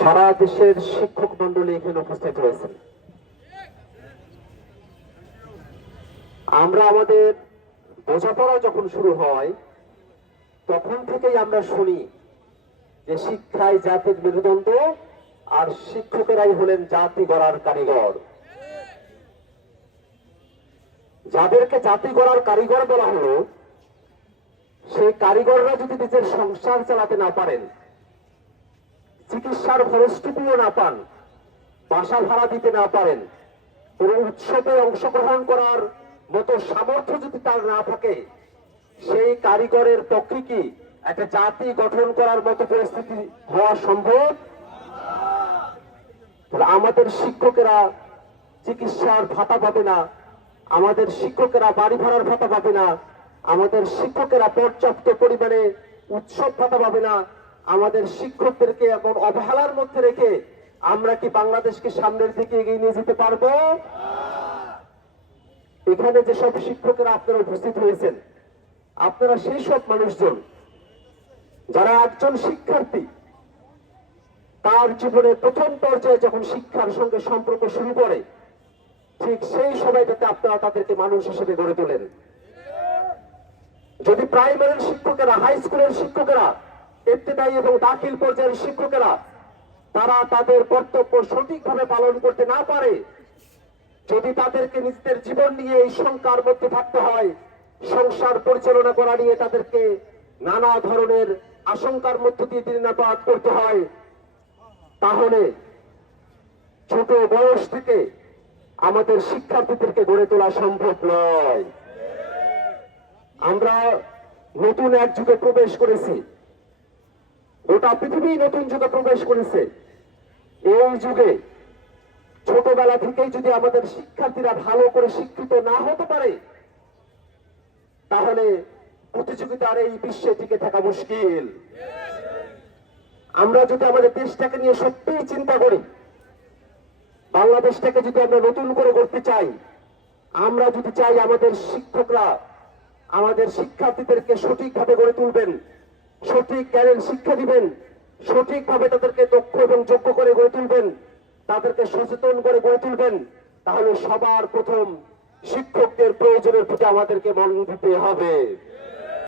সারা দেশের শিক্ষক মন্ডলী এখানে উপস্থিত রয়েছেন। আমরা আমাদের বোঝাপড়া যখন শুরু হয়, তখন থেকেই আমরা শুনি যে শিক্ষায় জাতির মেরুদণ্ড আর শিক্ষকেরাই হলেন জাতি গড়ার কারিগর। যাদেরকে জাতি গড়ার কারিগর বলা হলো, সেই কারিগররা যদি নিজের সংসার চালাতে না পারেন চিকিৎসার খরচটুকুও না পান, বাসা ভাড়া দিতে না পারেন, কোন উৎসবে অংশগ্রহণ করার মতো সামর্থ্য যদি তার না থাকে, সেই কারিগরের পক্ষে কি একটা জাতি গঠন করার মতো পরিস্থিতি হওয়া সম্ভব? আমাদের শিক্ষকেরা চিকিৎসার ভাতা পাবে না, আমাদের শিক্ষকেরা বাড়ি ভাড়ার ভাতা পাবে না, আমাদের শিক্ষকেরা পর্যাপ্ত পরিমাণে উৎসব ভাতা পাবে না আমাদের শিক্ষকদেরকে এখন অবহেলার মধ্যে রেখে আমরা কি বাংলাদেশকে সামনের দিকে এগিয়ে নিয়ে যেতে পারব? এখানে যেসব শিক্ষকেরা আপনারা উপস্থিত হয়েছেন, আপনারা সেই সব মানুষজন যারা একজন শিক্ষার্থী, তার জীবনের প্রথম পর্যায়ে যখন শিক্ষার সঙ্গে সম্পর্ক শুরু করে, ঠিক সেই সময়টাতে আপনারা তাদেরকে মানুষ হিসেবে গড়ে তোলেন। যদি প্রাইমারির শিক্ষকেরা হাই স্কুলের শিক্ষকেরা ইবতেদায়ী এবং দাখিল পর্যায়ের শিক্ষকেরা, তারা তাদের কর্তব্য সঠিকভাবে পালন করতে না পারে, যদি তাদেরকে নিজেদের জীবন নিয়ে এই শঙ্কার মধ্যে থাকতে হয়, সংসার পরিচালনা করা নিয়ে তাদেরকে নানা ধরনের আশঙ্কার মধ্য দিয়ে দিনাপাত করতে হয়, তাহলে ছোট বয়স থেকে আমাদের শিক্ষার্থীদেরকে গড়ে তোলা সম্ভব নয়। আমরা নতুন এক যুগে প্রবেশ করেছি। গোটা পৃথিবী নতুন যুগে প্রবেশ করেছে। এই যুগে ছোটবেলা থেকেই যদি আমাদের শিক্ষার্থীরা ভালো করে শিক্ষিত না হতে পারে, তাহলে প্রতিযোগিতার এই বিশ্বে টিকে থাকা মুশকিল। আমরা যদি আমাদের দেশটাকে নিয়ে সত্যিই চিন্তা করি, বাংলাদেশটাকে যদি আমরা নতুন করে করতে চাই, আমরা যদি চাই আমাদের শিক্ষকরা আমাদের শিক্ষার্থীদেরকে সঠিকভাবে গড়ে তুলবেন সঠিক জ্ঞানের শিক্ষা দিবেন, সঠিকভাবে তাদেরকে দক্ষ এবং যোগ্য করে গড়ে তুলবেন, তাদেরকে সচেতন করে গড়ে তুলবেন, তাহলে সবার প্রথম শিক্ষকদের প্রয়োজনের প্রতি আমাদেরকে মন দিতে হবে।